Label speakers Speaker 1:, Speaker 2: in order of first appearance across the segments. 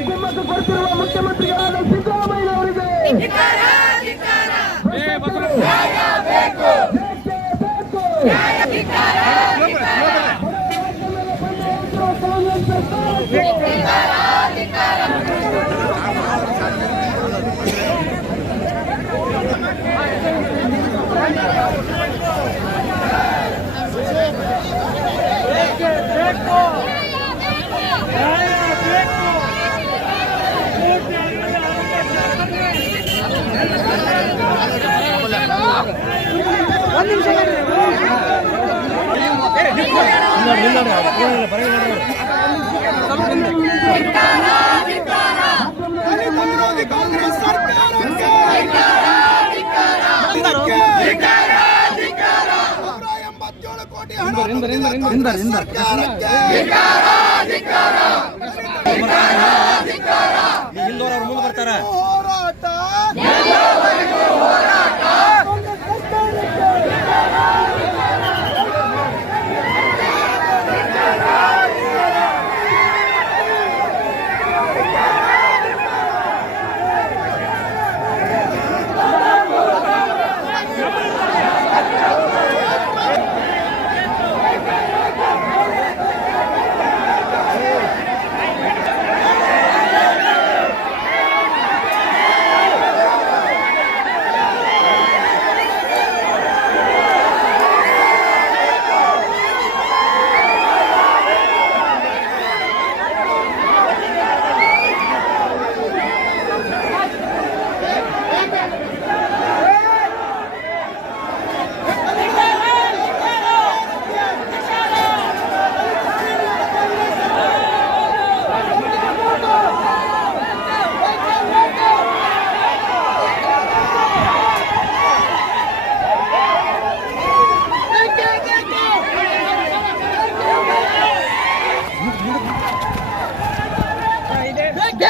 Speaker 1: ಕುಮ್ಮಕ್ಕು ಕೊಡ್ತಿರುವ ಮುಖ್ಯಮಂತ್ರಿಗಳಾದ ಸಿದ್ದರಾಮಯ್ಯ ಅವರಿಗೆ ಬೇಕು ಕಾಂಗ್ರೆಸ್ ಸರ್ಕಾರಕ್ಕೆ
Speaker 2: ಹಿಂದೋರವ್ರು ಮುಂದೆ ಬರ್ತಾರ
Speaker 1: ಹೋರಾಟ ಬೇಕೇ ಬೇಕು
Speaker 3: ನ್ಯಾಯ ಬೇಕು
Speaker 1: ಬೇಕೇ ಬೇಕು
Speaker 3: ನ್ಯಾಯ ಬೇಕು
Speaker 1: ಬೇಕೇ ಬೇಕು
Speaker 3: ನ್ಯಾಯ ಬೇಕು ಬೇಕೇ ಬೇಕು ನ್ಯಾಯ ಬೇಕು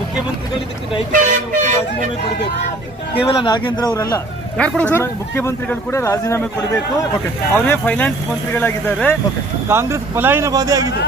Speaker 2: ಮುಖ್ಯಮಂತ್ರಿಗಳು ಇದಕ್ಕೆ ನೈತಿಕ ರಾಜೀನಾಮೆ ಕೊಡಬೇಕು. ಕೇವಲ ನಾಗೇಂದ್ರ ಅವರಲ್ಲ.
Speaker 4: ಯಾರು ಕೊಡೋದು ಸರ್?
Speaker 2: ಮುಖ್ಯಮಂತ್ರಿಗಳು ಕೂಡ ರಾಜೀನಾಮೆ ಕೊಡಬೇಕು. ಅವರೇ ಫೈನಾನ್ಸ್ ಮಂತ್ರಿಗಳಾಗಿದ್ದಾರೆ. ಕಾಂಗ್ರೆಸ್ ಪಲಾಯನ ಬಾಧೆ ಆಗಿದೆ